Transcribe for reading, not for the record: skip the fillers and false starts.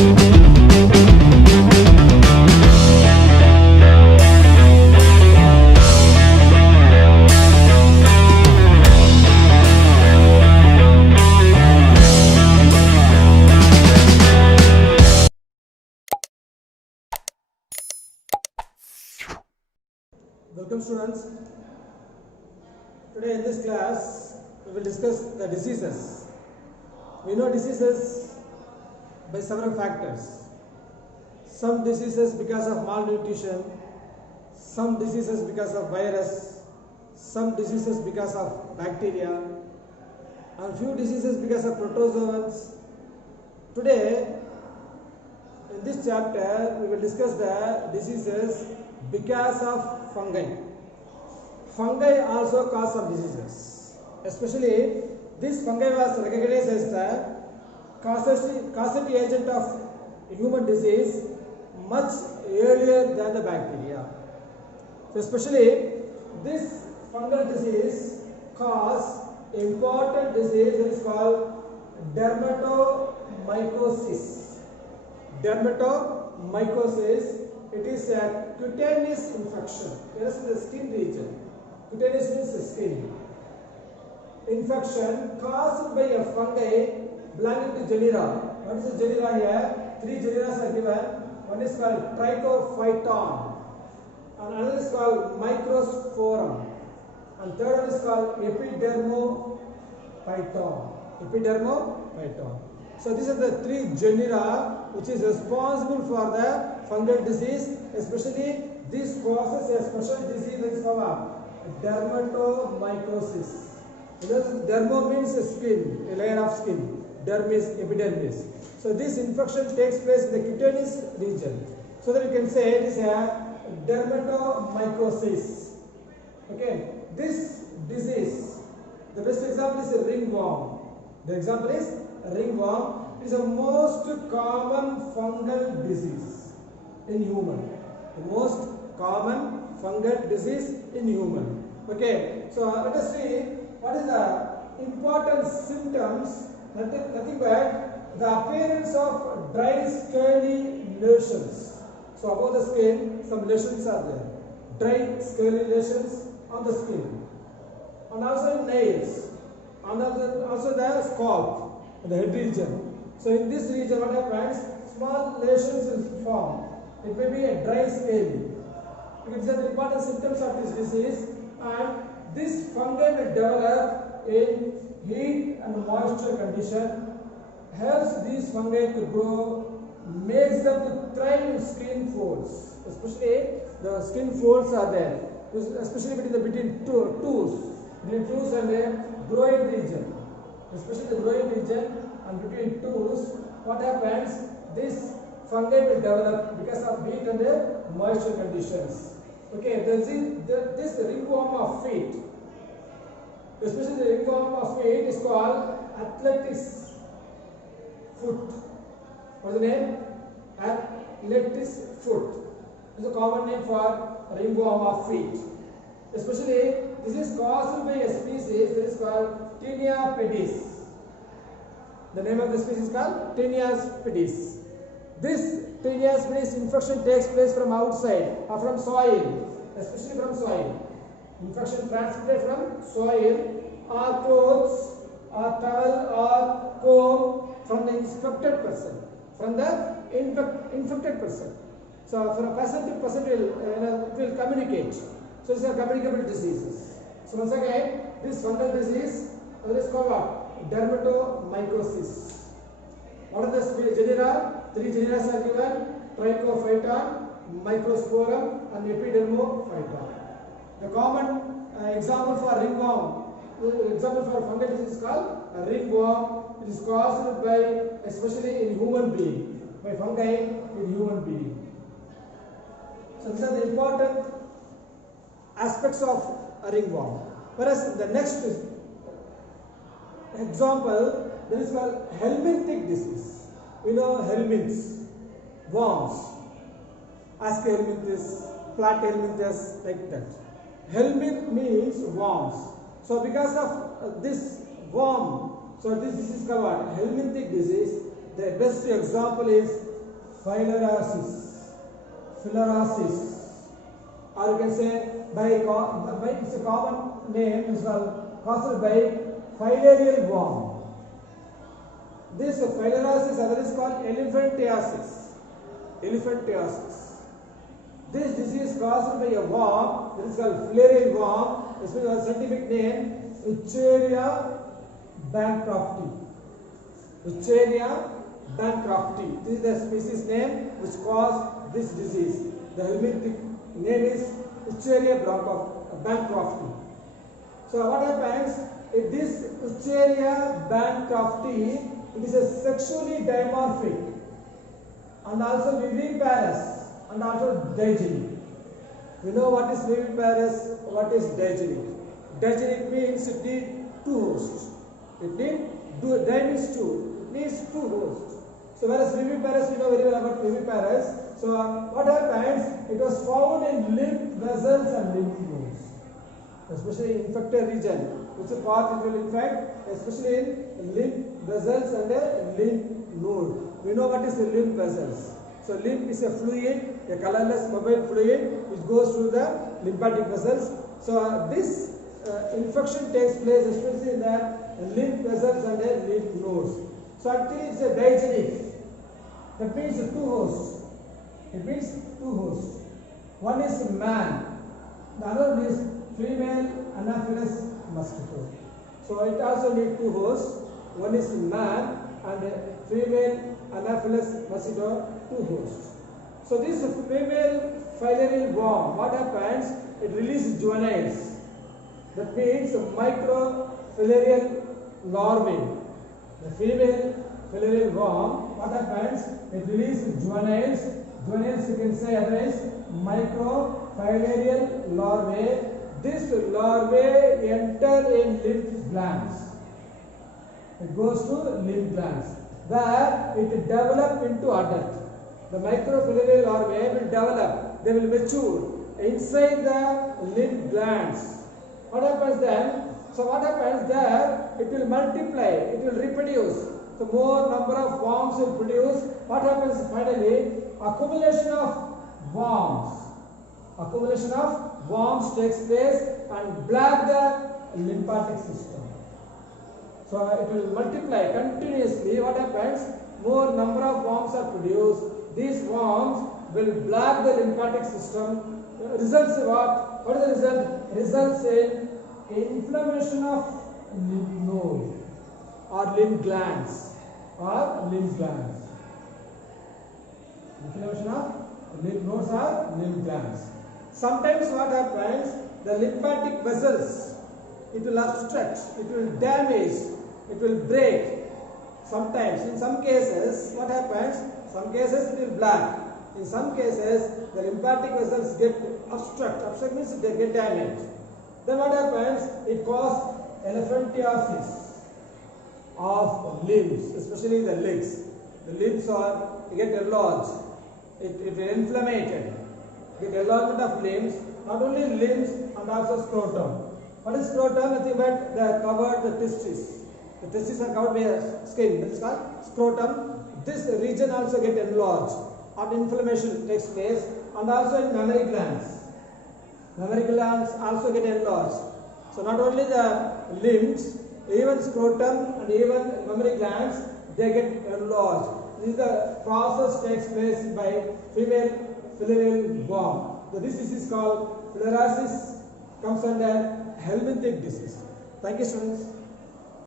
Welcome students. Today in this class we will discuss the diseases. We know diseases by several factors. Some diseases because of malnutrition, some diseases because of virus, some diseases because of bacteria, and few diseases because of protozoans. Today in this chapter we will discuss the diseases because of fungi. Fungi also cause some diseases. Especially this fungi was recognized as the causative agent of human disease much earlier than the bacteria. So especially this fungal disease cause important disease that is called dermatomycosis. Dermatomycosis, it is a cutaneous infection. It is in the skin region. Cutaneous means the skin. Infection caused by a fungi belonging to genera. What is the genera here? Three genera are given. One is called Trichophyton, and another is called Microsporum, and third one is called Epidermophyton. So these are the three genera which is responsible for the fungal disease. Especially this causes a special disease that is called dermatomycosis. Dermo means skin, a layer of skin. Derm is epidermis. So this infection takes place in the cutaneous region. So that you can say it is a dermatomycosis. Okay. This disease, the best example is a ringworm. The example is ringworm. It is the most common fungal disease in human. The most common fungal disease in human. Okay. So let us see what is the important symptoms. Nothing but the appearance of dry scaly lesions. So above the skin some lesions are there. Dry scaly lesions on the skin, and also nails, and also the scalp, the head region. So in this region what happens? Small lesions will form. It may be a dry scaly. These are the important symptoms of this disease, and this fungi will develop in heat and moisture condition. Helps these fungi to grow, makes them to thrive in skin folds. Especially the skin folds are there, especially between toes and the groin region. Especially the groin region and between toes, what happens? This fungi will develop because of heat and moisture conditions. Okay, this ringworm of feet, especially the ringworm of feet, is called athlete's foot. What is the name? Athlete's foot. This is a common name for ringworm of feet. Especially this is caused by a species that is called Tinea pedis. The name of the species is called Tinea pedis. This Tinea pedis infection takes place from outside or from soil, especially from soil. Infection transmitted from soil or clothes or towel or comb from the infected person. From the infected person. So from person to person it will communicate. So these are communicable diseases. So once again, this fungal disease is called dermatomycosis. What are the genera? Three genera are given: Trichophyton, Microsporum, and Epidermophyton. The common example for ringworm, example for fungal disease is called ringworm. It is caused by, especially in human being, by fungi in human being. So these are the important aspects of a ringworm. Whereas the next example, that is called helminthic disease. We know helminths, worms, Ascahelminthes, Platyhelminthes, like that. Helminth means worms. So because of this worm, so this disease is called helminthic disease. The best example is filariasis, or you can say by it's a common name is caused by filarial worm. This filariasis other is called elephantiasis. This disease caused by a worm that is called filarial worm. This is a scientific name Wuchereria bancrofti. Wuchereria bancrofti. This is the species name which caused this disease. The helmintic name is Wuchereria bancrofti. So what happens? If this Wuchereria bancrofti, it is a sexually dimorphic and also viviparous and also digenic. We know what is viviparous, what is digenic. Digenic means it needs two hosts. Di means two. It needs two hosts. So whereas viviparous, we know very well about viviparous. So what happens? It was found in lymph vessels and lymph nodes, especially infected region. Which part it will infect? Especially in lymph vessels and a lymph node. We know what is the lymph vessels. So lymph is a fluid, a colorless mobile fluid which goes through the lymphatic vessels. So this infection takes place especially in the lymph vessels and the lymph nodes. So actually it's a digenic. That means two hosts. It means two hosts. One is man, the other one is female Anopheles mosquito. So it also needs two hosts. One is man and female Anopheles mosquito, two hosts. So this female filarial worm, what happens? It releases juveniles. That means microfilarial larvae. The female filarial worm, what happens? It releases juveniles. Juveniles you can say otherwise microfilarial larvae. This larvae enter in lymph glands. It goes to lymph glands. There it will develop into adult. The microfilarial larvae will develop. They will mature inside the lymph glands. What happens then? So what happens there? It will multiply. It will reproduce. The more number of worms will produce. What happens finally? Accumulation of worms. Accumulation of worms takes place and block the lymphatic system. So it will multiply continuously. What happens? More number of worms are produced. These worms will block the lymphatic system. Results what? What is the result? Results in inflammation of lymph node or lymph glands Inflammation of lymph nodes or lymph glands. Sometimes what happens? The lymphatic vessels, it will obstruct, it will damage, it will break. Sometimes, in some cases, what happens? Some cases it will block. In some cases, the lymphatic vessels get obstruct. Obstruct means they get damaged. Then what happens? It causes elephantiasis of limbs, especially the legs. The limbs get enlarged. It will inflamed. Get enlargement of limbs, not only limbs and also scrotum. What is scrotum? Nothing but the covered testes. The testes are covered by a skin. That is called scrotum. This region also get enlarged. Or inflammation takes place, and also in mammary glands. Mammary glands also get enlarged. So not only the limbs, even scrotum and even mammary glands, they get enlarged. This is the process takes place by female filarial worm. So this disease is called filariasis, comes under helminthic disease. Thank you, students.